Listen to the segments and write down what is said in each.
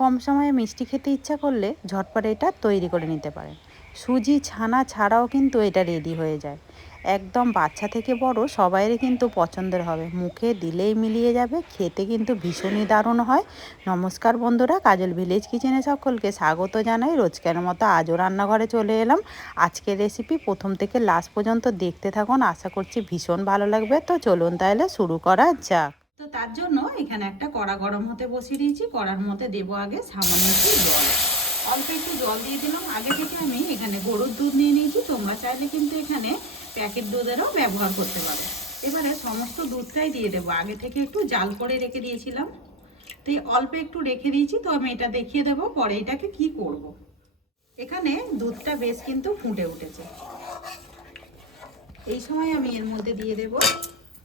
কম সময়ে মিষ্টি খেতে ইচ্ছা করলে ঝটপট এটা তৈরি করে নিতে পারেন। সুজি ছানা ছাড়াও কিন্তু এটা রেডি হয়ে যায়। একদম বাচ্চা থেকে বড় সবাইয়েরই কিন্তু পছন্দের হবে, মুখে দিলেই মিলিয়ে যাবে, খেতে কিন্তু ভীষণই দারুণ হয়। নমস্কার বন্ধুরা, কাজল ভিলেজ কিচেনে সকলকে স্বাগত জানাই। রোজকার মতো আজও রান্নাঘরে চলে এলাম। আজকের রেসিপি প্রথম থেকে লাস্ট পর্যন্ত দেখতে থাকুন, আশা করছি ভীষণ ভালো লাগবে। তো চলুন তাহলে শুরু করা যাক। তো তার জন্য এখানে একটা কড়া গরম হতে বসিয়ে দিয়েছি। কড়ার মধ্যে দেবো আগে সামান্য একটু জল, অল্প একটু জল দিয়ে দিলাম। আগে থেকে আমি এখানে গরুর দুধ নিয়ে নিয়েছি, তোমরা চাইলে কিন্তু এখানে প্যাকেট দুধেরও ব্যবহার করতে পারো। এবারে সমস্ত দুধটাই দিয়ে দেবো, আগে থেকে একটু জাল করে রেখে দিয়েছিলাম, তো অল্প একটু রেখে দিয়েছি। তো আমি এটা দেখিয়ে দেবো পরে এটাকে কি করব। এখানে দুধটা বেশ কিন্তু ফুটে উঠেছে। এই সময় আমি এর মধ্যে দিয়ে দেব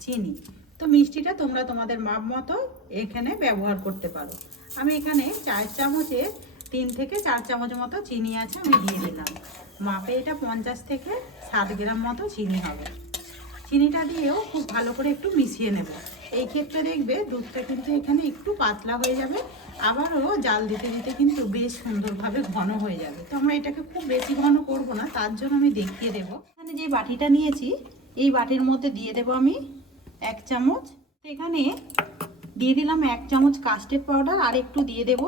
চিনি। তো মিষ্টিটা তোমরা তোমাদের মাপ মতো এখানে ব্যবহার করতে পারো। আমি এখানে 4 চামচে 3 থেকে 4 চামচ মতো চিনি আছে, আমি দিয়ে দিলাম। মাপে এটা 50 থেকে 60 গ্রাম মতো চিনি হবে। চিনিটা দিয়েও খুব ভালো করে একটু মিশিয়ে নেব। এই ক্ষেত্রে দেখবে দুধটা কিন্তু এখানে একটু পাতলা হয়ে যাবে, আবারও জাল দিতে দিতে কিন্তু বেশ সুন্দরভাবে ঘন হয়ে যাবে। তো আমরা এটাকে খুব বেশি ঘন করব না, তার জন্য আমি দেখিয়ে দেবো। এখানে যে বাটিটা নিয়েছি এই বাটির মধ্যে দিয়ে দেব আমি 1 চামচ। তো এখানে দিয়ে দিলাম 1 চামচ কাস্টার্ড পাউডার, আর একটু দিয়ে দেব।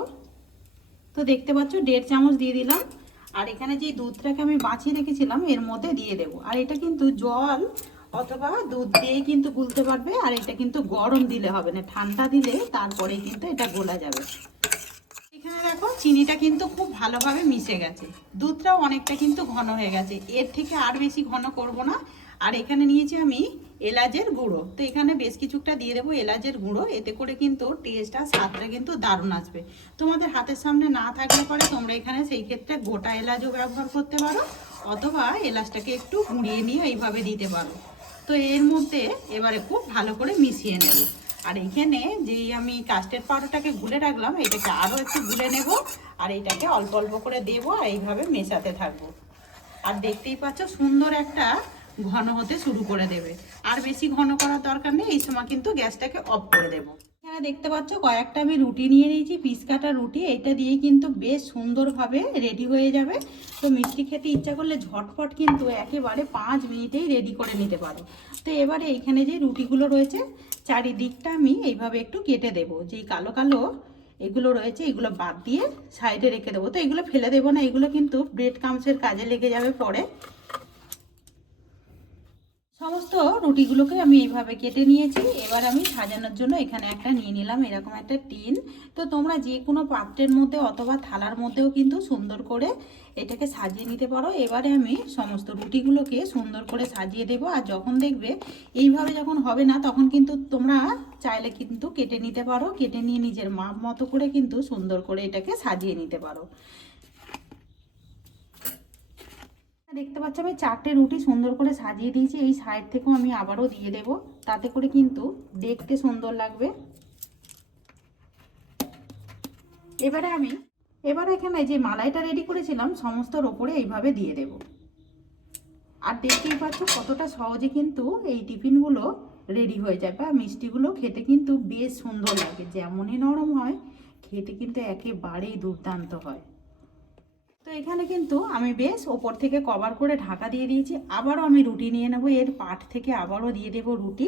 তো দেখতে পাচ্ছ 1.5 চামচ দিয়ে দিলাম। আর এখানে যে দুধটাকে আমি বাঁচিয়ে রেখেছিলাম এর মধ্যে দিয়ে দেব। আর এটা কিন্তু জল অথবা দুধ দিয়েই কিন্তু গুলতে পারবে, আর এটা কিন্তু গরম দিলে হবে না, ঠান্ডা দিলে তারপরে কিন্তু এটা গোলা যাবে। এখানে দেখো চিনিটা কিন্তু খুব ভালোভাবে মিশে গেছে, দুধটাও অনেকটা কিন্তু ঘন হয়ে গেছে। এর থেকে আর বেশি ঘন করব না। আর এখানে নিয়েছি আমি এলাচের গুঁড়ো, তো এখানে বেশ কিছুটা দিয়ে দেবো এলাচের গুঁড়ো। এতে করে কিন্তু টেস্ট আর স্বাদটা কিন্তু দারুণ আসবে। তোমাদের হাতের সামনে না থাকলে পরে তোমরা এখানে সেই ক্ষেত্রে গোটা এলাচও ব্যবহার করতে পারো, অথবা এলাচটাকে একটু গুঁড়িয়ে নিয়ে এইভাবে দিতে পারো। তো এর মধ্যে এবারে খুব ভালো করে মিশিয়ে নেব। আর এখানে যেই আমি কাস্টার্ড পাউডারটাকে গুলে রাখলাম এটাকে আরও একটু গুলে নেব, আর এটাকে অল্প অল্প করে দেবো আর এইভাবে মেশাতে থাকবো। আর দেখতেই পাচ্ছ সুন্দর একটা ঘন হতে শুরু করে দেবে। আর বেশি ঘন করার দরকার নেই, এই সময় কিন্তু গ্যাসটাকে অফ করে দেবো। এখানে দেখতে পাচ্ছ কয়েকটা আমি রুটি নিয়ে নিয়েছি, পিস কাটা রুটি। এটা দিয়ে কিন্তু বেশ সুন্দরভাবে রেডি হয়ে যাবে। তো মিষ্টি খেতে ইচ্ছা করলে ঝটপট কিন্তু একেবারে 5 মিনিটেই রেডি করে নিতে পারো। তো এবারে এইখানে যে রুটিগুলো রয়েছে চারিদিকটা আমি এইভাবে একটু কেটে দেবো। যেই কালো কালো এগুলো রয়েছে এগুলো বাদ দিয়ে সাইডে রেখে দেবো। তো এগুলো ফেলে দেবো না, এগুলো কিন্তু ব্রেড ক্রাম্বসের কাজে লেগে যাবে পরে। সমস্ত রুটিগুলোকে আমি এইভাবে কেটে নিয়েছি। এবার আমি সাজানোর জন্য এখানে একটা নিয়ে নিলাম এরকম একটা টিন। তো তোমরা যে কোনো পাত্রের মধ্যে অথবা থালার মধ্যেও কিন্তু সুন্দর করে এটাকে সাজিয়ে নিতে পারো। এবারে আমি সমস্ত রুটিগুলোকে সুন্দর করে সাজিয়ে দেবো। আর যখন দেখবে এইভাবে যখন হবে না তখন কিন্তু তোমরা চাইলে কিন্তু কেটে নিতে পারো, কেটে নিয়ে নিজের মাপ মতো করে কিন্তু সুন্দর করে এটাকে সাজিয়ে নিতে পারো। দেখতে পাচ্ছ আমি 4টে রুটি সুন্দর করে সাজিয়ে দিয়েছি। এই সাইড থেকেও আমি আবারও দিয়ে দেব, তাতে করে কিন্তু দেখতে সুন্দর লাগবে। এবারে এখানে যে মালাইটা রেডি করেছিলাম সমস্তর ওপরে এইভাবে দিয়ে দেব। আর দেখতেই পাচ্ছ কতটা সহজে কিন্তু এই টিফিনগুলো রেডি হয়ে যায়, বা মিষ্টিগুলো খেতে কিন্তু বেশ সুন্দর লাগে। যেমনই নরম হয় খেতে কিন্তু একেবারেই দুর্দান্ত হয়। তো এখানে কিন্তু আমি বেশ ওপর থেকে কভার করে ঢাকা দিয়ে দিয়েছি। আবারও আমি রুটি নিয়ে নেব, এর পাট থেকে আবারও দিয়ে দেব রুটি।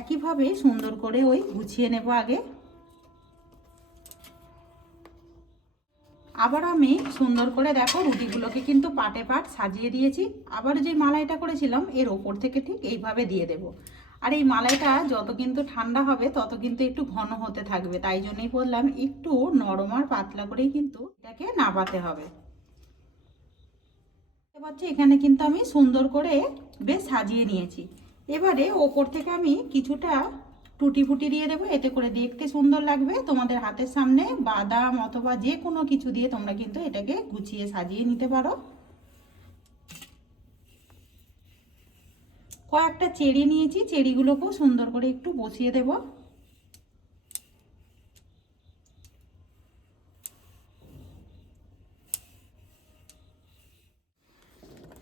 একইভাবে সুন্দর করে ওই গুছিয়ে নেব আগে। আবার আমি সুন্দর করে দেখো রুটিগুলোকে কিন্তু পাটে পাট সাজিয়ে দিয়েছি। আবার যে মালাইটা করেছিলাম এর ওপর থেকে ঠিক এইভাবে দিয়ে দেব। আর এই মালাইটা যত কিন্তু ঠান্ডা হবে তত কিন্তু একটু ঘন হতে থাকবে, তাই জন্যই বললাম একটু নরম আর পাতলা করেই কিন্তু এটাকে নাবাতে হবে। পাচ্ছি এখানে কিন্তু আমি সুন্দর করে বেশ সাজিয়ে নিয়েছি। এবারে ওপর থেকে আমি কিছুটা টুটি ফুটি দিয়ে দেবো, এতে করে দেখতে সুন্দর লাগবে। তোমাদের হাতের সামনে বাদাম অথবা যে কোনো কিছু দিয়ে তোমরা কিন্তু এটাকে গুছিয়ে সাজিয়ে নিতে পারো। কয়েকটা চেরি নিয়েছি, চেরিগুলোকেও সুন্দর করে একটু বসিয়ে দেবো।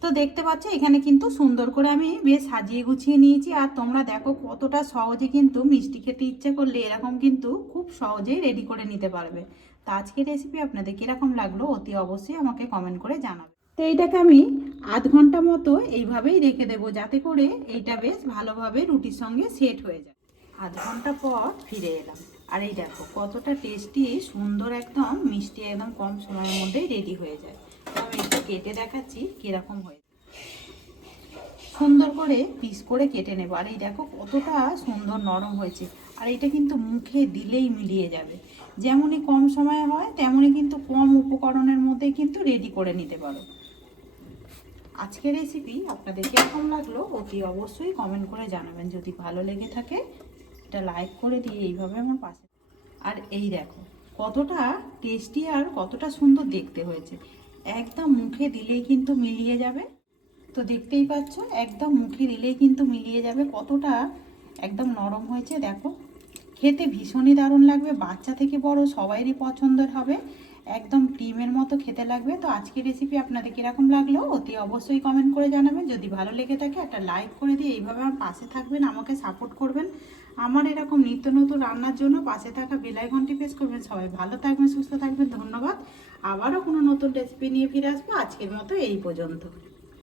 তো দেখতে পাচ্ছ এখানে কিন্তু সুন্দর করে আমি বেশ সাজিয়ে গুছিয়ে নিয়েছি। আর তোমরা দেখো কতটা সহজে কিন্তু মিষ্টি খেতে ইচ্ছে করলে এরকম কিন্তু খুব সহজেই রেডি করে নিতে পারবে। তো আজকের রেসিপি আপনাদের কীরকম লাগলো অতি অবশ্যই আমাকে কমেন্ট করে জানাবেন। তো এইটাকে আমি আধ ঘন্টা মতো এইভাবেই রেখে দেবো, যাতে করে এইটা বেশ ভালোভাবে রুটির সঙ্গে সেট হয়ে যায়। আধ ঘন্টা পর ফিরে এলাম, আর এই দেখো কতটা টেস্টি, সুন্দর, একদম মিষ্টি, একদম কম সময়ের মধ্যেই রেডি হয়ে যায়। তো আমি একটু কেটে দেখাচ্ছি কীরকম হয়েছে। সুন্দর করে পিস করে কেটে নেব, আর এই দেখো কতটা সুন্দর নরম হয়েছে। আর এটা কিন্তু মুখে দিলেই মিলিয়ে যাবে। যেমনই কম সময় হয় তেমনই কিন্তু কম উপকরণের মধ্যে কিন্তু রেডি করে নিতে পারো। আজকের রেসিপি আপনাদের কেমন লাগলো অতি অবশ্যই কমেন্ট করে জানাবেন। যদি ভালো লেগে থাকে এটা লাইক করে দিয়ে এইভাবে আমার পাশে। আর এই দেখো কতটা টেস্টি আর কতটা সুন্দর দেখতে হয়েছে, একদম মুখে দিলেই কিন্তু মিলিয়ে যাবে। তো দেখতেই পাচ্ছ একদম মুখে দিলেই কিন্তু মিলিয়ে যাবে, কতটা একদম নরম হয়েছে। দেখো খেতে ভীষণই দারুণ লাগবে, বাচ্চা থেকে বড় সবাইরই পছন্দের হবে, একদম ডিমের মতো খেতে লাগবে। তো আজকের রেসিপি আপনাদের কীরকম লাগলো অতি অবশ্যই কমেন্ট করে জানাবেন। যদি ভালো লেগে থাকে একটা লাইক করে দিয়ে এইভাবে আমার পাশে থাকবেন, আমাকে সাপোর্ট করবেন। আমার এরকম নিত্য নতুন রান্নার জন্য পাশে থাকা বেল আইকনটি প্রেস করবেন। সবাই ভালো থাকবেন, সুস্থ থাকবেন, ধন্যবাদ। আবারও কোনো নতুন রেসিপি নিয়ে ফিরে আসবো। আজকের মতো এই পর্যন্ত।